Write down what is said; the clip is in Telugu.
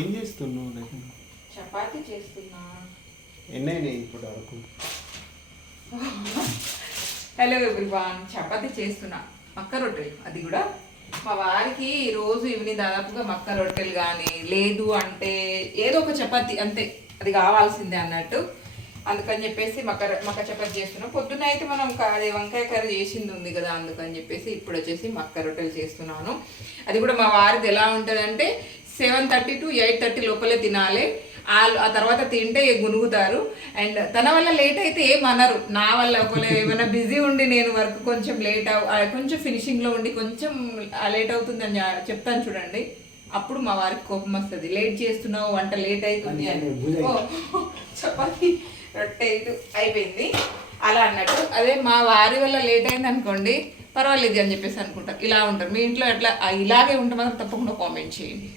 ఏం చేస్తున్నావు నాకు? చపాతీ చేస్తున్నా. ఎన్నైనాయి ఇప్పుడు వరకు? హలో ఎవ్రీవాన్, చపాతీ చేస్తున్నా, మక్క రొట్టెలు. అది కూడా మా వారికి రోజు ఈవినింగ్ దాదాపుగా మక్క రొట్టెలు కానీ లేదు అంటే ఏదో ఒక చపాతీ అంతే, అది కావాల్సిందే అన్నట్టు. అందుకని చెప్పేసి మక్క చపాతీ చేస్తున్నాం. పొద్దున్న అయితే మనం అది వంకాయ కర్రీ చేసింది ఉంది కదా, అందుకని చెప్పేసి ఇప్పుడు వచ్చేసి మక్క రొట్టెలు చేస్తున్నాను. అది కూడా మా వారిది ఎలా ఉంటుందంటే 7:30 to 8:30 లోపలే తినాలి. ఆ తర్వాత తింటే గునుగుతారు. అండ్ తన వల్ల లేట్ అయితే ఏమనరు. నా వల్ల ఒకవేళ ఏమైనా బిజీ ఉండి నేను వర్క్ కొంచెం కొంచెం ఫినిషింగ్లో ఉండి కొంచెం లేట్ అవుతుంది అని చెప్తాను చూడండి, అప్పుడు మా వారికి కోపం వస్తుంది. లేట్ చేస్తున్నావు, వంట లేట్ అవుతుంది అని. చపాతీ రొట్టె అయిపోయింది అలా అన్నట్టు. అదే మా వారి వల్ల లేట్ అయింది అనుకోండి, పర్వాలేదు అని చెప్పేసి అనుకుంటారు. ఇలా ఉంటారు. మీ ఇంట్లో ఎట్లా ఇలాగే ఉంటే మాత్రం తప్పకుండా కామెంట్ చేయండి.